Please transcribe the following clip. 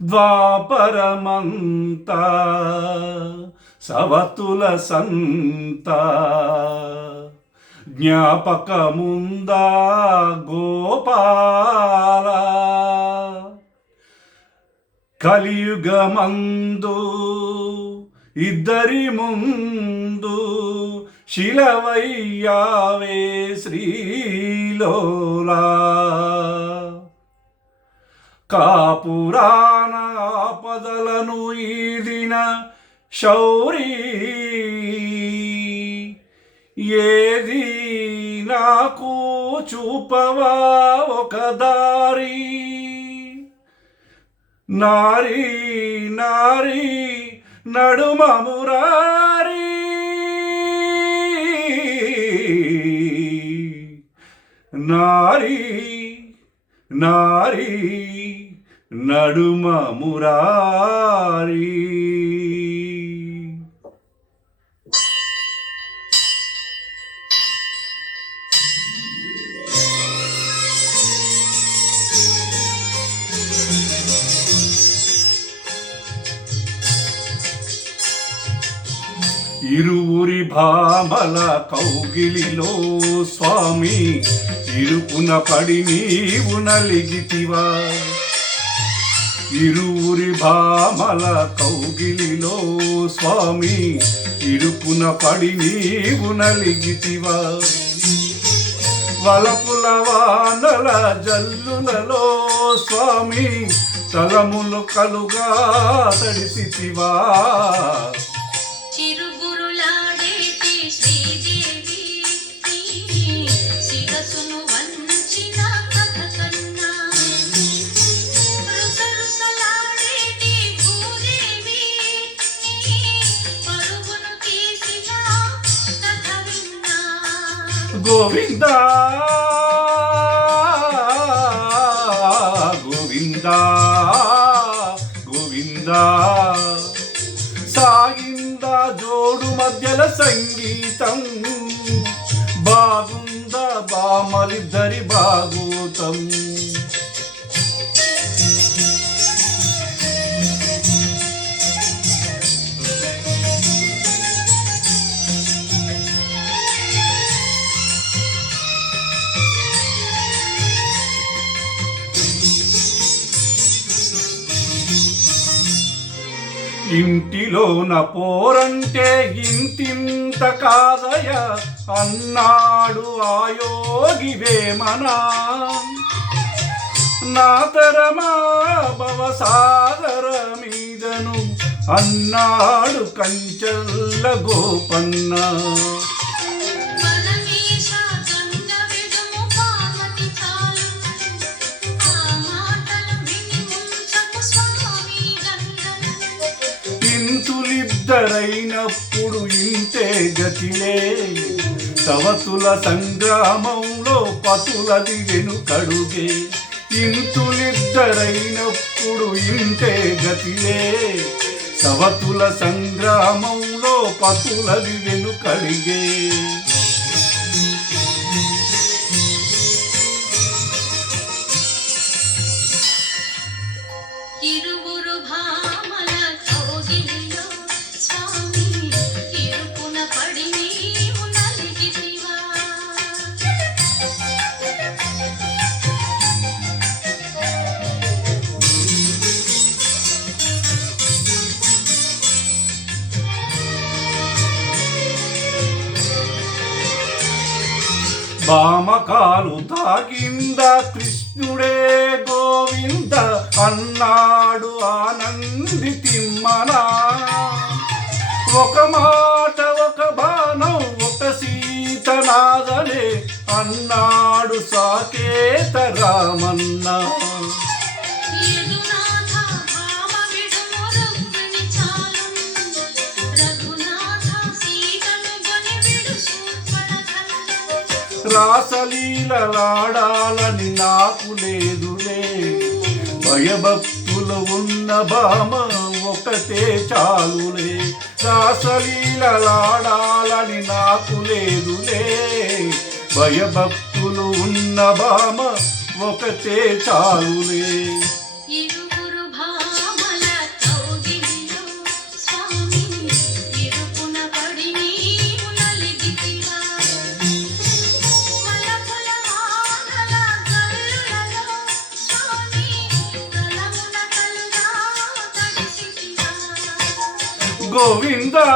ద్వాపరమంతా సవతుల సంత జ్ఞాపకముందా గోపాల కలియుగమందు ఇద్దరి ముందు శిలవయ్యావే శ్రీలోలా కాపురాణ ఆపదలను ఈదిన శౌరీ ఏది నాకు చూపవా ఒక దారి నారీ నారీ నడుమ మురారి నారీ నారీ నడుమ మురారి. ఇరువురి భామల కౌగిలిలో స్వామి ఇరుకున పడి నీవు నలిగితివా. ఇరువురి భామల కౌగిలిలో స్వామి ఇరుకున పడి నీవు నలిగితివా. వలపుల వానల జల్లులలో స్వామి తలములు కలుగా తడిసితివా. గోవిందా గోవిందా గోవిందా సాగిందా జోడు మధ్యల సంగీతం బాగుందా బామలిద్దరి బాగోతం. ఇంటిలోన పోరంటే ఇంతింత కాదయ అన్నాడు ఆయోగి వేమనా. నా తరమా భవసాగర మీదను అన్నాడు కంచల్ల గోపన్న. ఇంతులిద్దరైనప్పుడు ఇంతే గతిలే సవతుల సంగ్రామంలో పతులది వెనుకడుగే. ఇంతులిద్దరైనప్పుడు ఇంతే గతిలే సవతుల సంగ్రామంలో పతులది వెనుకడిగే. బామకాలు తాకిందా కృష్ణుడే గోవింద అన్నాడు ఆనంది తిమ్మనా. ఒక మాట ఒక బాణం ఒక సీతనాదనే అన్నాడు సాకేత రామన్న. రాసలీలలాడాలని నాకు లేదులే భయభక్తులు ఉన్న భామ ఒకటే చాలులే. రాసలీలలాడాలని నాకు లేదులే భయభక్తులు ఉన్న భామ ఒకటే చాలులే. ఇరువురు భామ గోవిందా